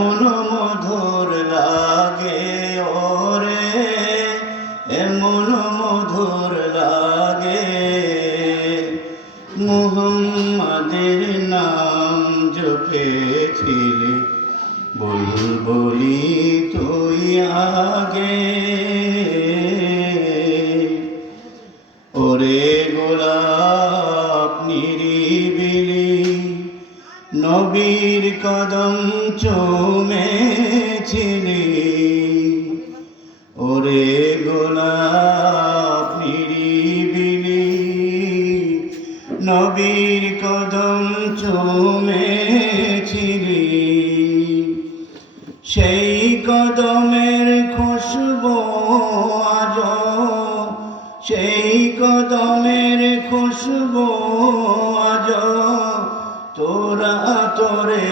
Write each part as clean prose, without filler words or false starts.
এমন মধুর লাগে ওরে, এমন মধুর লাগে। মুহাম্মাদের নাম জপেছিলে বুলবুলি তুই আগে। ওরে গোলাপ নিরিবিলি নবীর কদম চুমেছিলি। ওরে গোলাপ নিরিবিলি নবীর কদম চুমেছিলি। সেই কদমের খুশবু আজ, সেই কদমের খুশবু আজ তোরা তোরে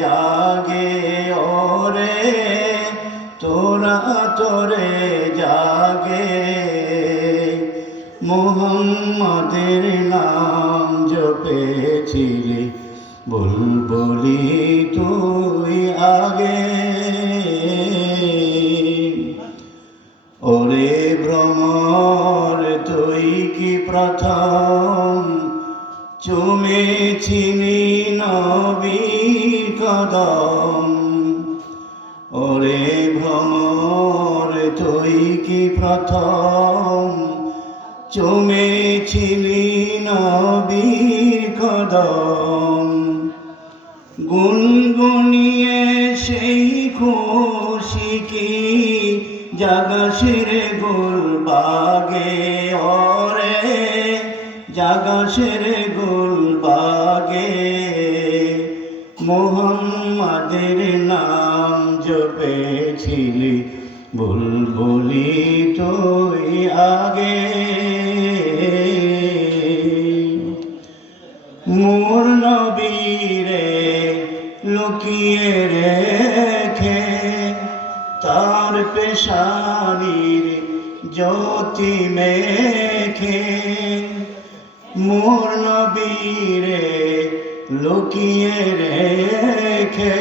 জাগে ওরে, তোরা তোরে জাগে। মুহাম্মাদের নাম জপেছিলি বুলবুলি তুই আগে। ওরে ভ্রমর তুই কি প্রথম চুমেছিলি নবীর কদম। ওরে ভ্রমর তুই কি প্রথম চুমেছিলি নবীর কদম। গুনগুনিয়ে সেই খুশি কি জাগাসের গুলবাগে ওরে, জাগাসের গুলবাগে। মুহাম্মাদের নাম জপেছিলি বুলবুলি তুই আগে। মোর নবীরে লুকিয়ে রেখে তার পেশানির জ্যোতি মেখে। মোর নবীরে লুকিয়ে রেখে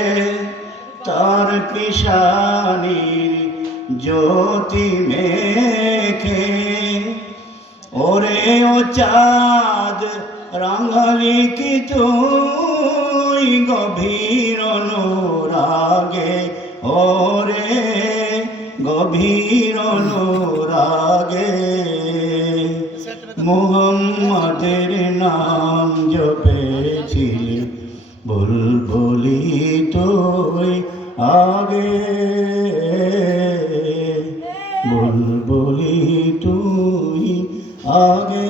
তার পেশানির জ্যোতি মেখে। ওরে ও চাঁদ রাঙালি কি তুই গভীর অনুরাগে। ওরে গভীর অনুরাগে। মুহাম্মাদের নাম জপেছিলি বুলবুলি তুই আগে, বুলবুলি তুই আগে।